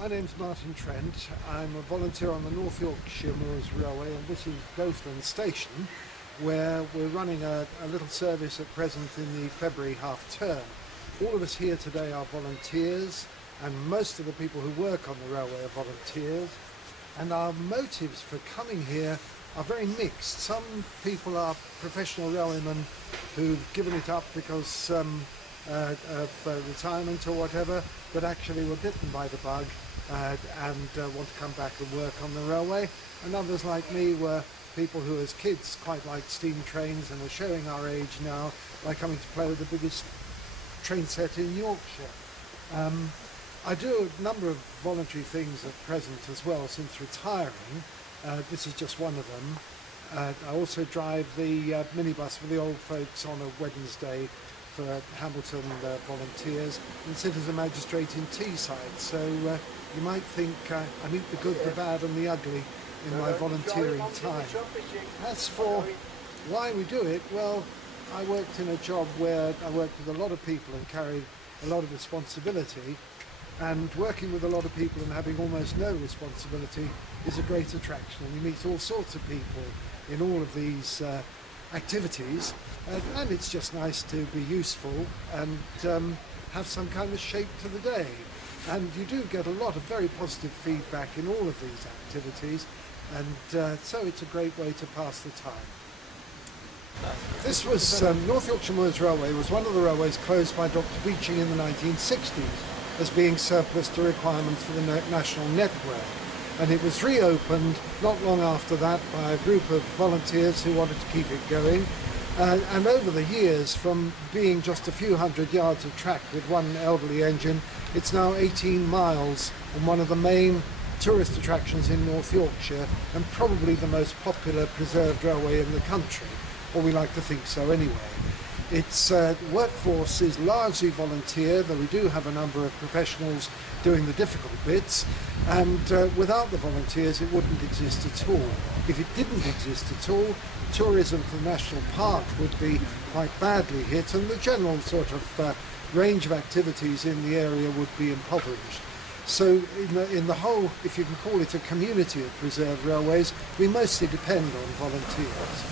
My name's Martin Trent. I'm a volunteer on the North Yorkshire Moors Railway, and this is Goathland Station, where we're running a little service at present in the February half term. All of us here today are volunteers, and most of the people who work on the railway are volunteers, and our motives for coming here are very mixed. Some people are professional railwaymen who've given it up because of retirement or whatever, but actually were bitten by the bug and want to come back and work on the railway. And others like me were people who as kids quite liked steam trains and are showing our age now by coming to play with the biggest train set in Yorkshire. I do a number of voluntary things at present as well since retiring. This is just one of them. I also drive the minibus for the old folks on a Wednesday for Hamilton volunteers, and sit as a magistrate in Teesside. So you might think I meet the good, the bad and the ugly in my volunteering time. As for why we do it, well, I worked in a job where I worked with a lot of people and carried a lot of responsibility, and working with a lot of people and having almost no responsibility is a great attraction, and you meet all sorts of people in all of these activities, and it's just nice to be useful and have some kind of shape to the day. And you do get a lot of very positive feedback in all of these activities, and so it's a great way to pass the time. This was North Yorkshire Moors Railway was one of the railways closed by Dr. Beeching in the 1960s as being surplus to requirements for the national network. And it was reopened not long after that by a group of volunteers who wanted to keep it going. And over the years, from being just a few hundred yards of track with one elderly engine, it's now 18 miles and one of the main tourist attractions in North Yorkshire, and probably the most popular preserved railway in the country, or we like to think so anyway. Its workforce is largely volunteer, though we do have a number of professionals doing the difficult bits, and without the volunteers it wouldn't exist at all. If it didn't exist at all, tourism for the national park would be quite badly hit, and the general sort of range of activities in the area would be impoverished. So in the whole, if you can call it a community of preserved railways, we mostly depend on volunteers.